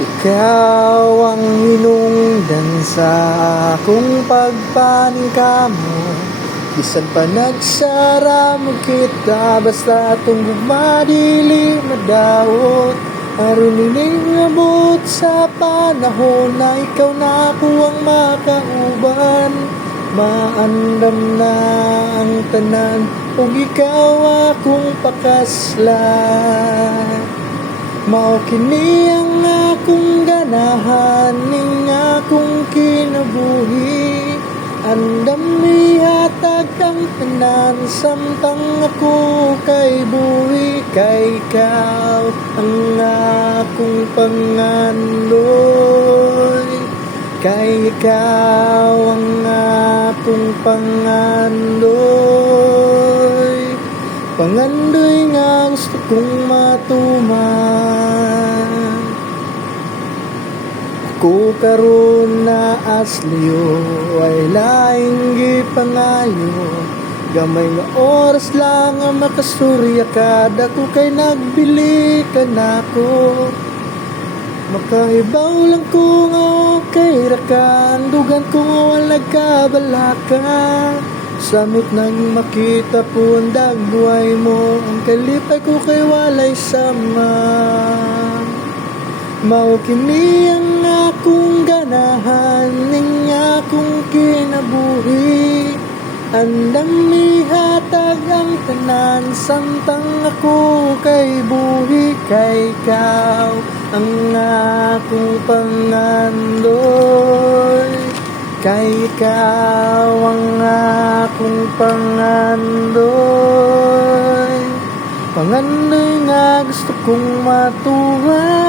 Ikaw ang hinungdan sa akong pagpaningkamo. Bisan pa nagsara mo kita, basta tunggog madili madawot. Aron ining abot sa panahon na ikaw na ako ang makauban. Maandam na ang tanan, ug ikaw akong pakaslan. Mao kini ang akong ganahan, ning akong kinabuhi. Andam ihatag ang tanan, samtang ako kay buhi. Kay ikaw ang akong pangandoy, kay ikaw ang akong pangandoy. Pangandoy nga gusto kong matuman. Ako karon na asliyo, ay laing gipangayo. Gamay nga oras lang ang makasurya ka, dako kay nagbili ka nako. Makahibaw lang ko nga okay ra ka, andugan ko nga walag ka balaka. Samot nang makita po ang dagway mo, ang kalipay ko kay walay sama. Mao kini ang akong ganahan, ning akong kinabuhi. Andam ihatag ang tanan, samtang ako kay buhi. Kay ikaw ang akong pangandoy, kay ikaw ang akong pangandoy. Pangandoy nga gusto kong matuman.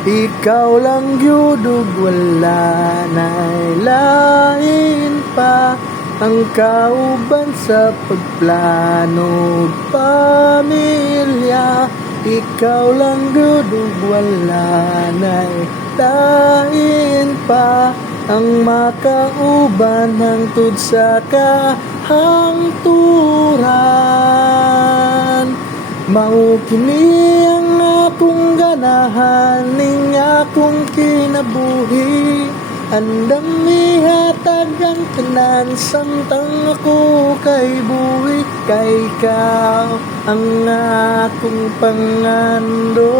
Ikaw lang gyud ug wala na'y lain pa, ang kauban sa pagplano ug pamilya. Ikaw lang gyud ug wala na'y lain pa, ang makauban hangtod sa kahangturan. Mao kini ang akong ganahan, ning akong kinabuhi. Andam ihatag ang tanan, samtang ako kay buhi. Kay ikaw ang akong pangandoy,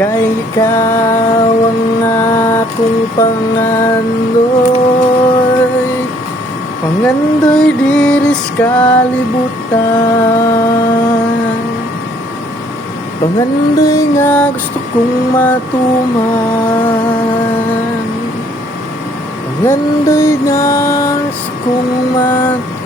kay ikaw ang akong pangandoy. Pangandoy diri sa kalibutan, pangandoy nga gusto kong matuman. Pangandoy nga gusto kong matuman.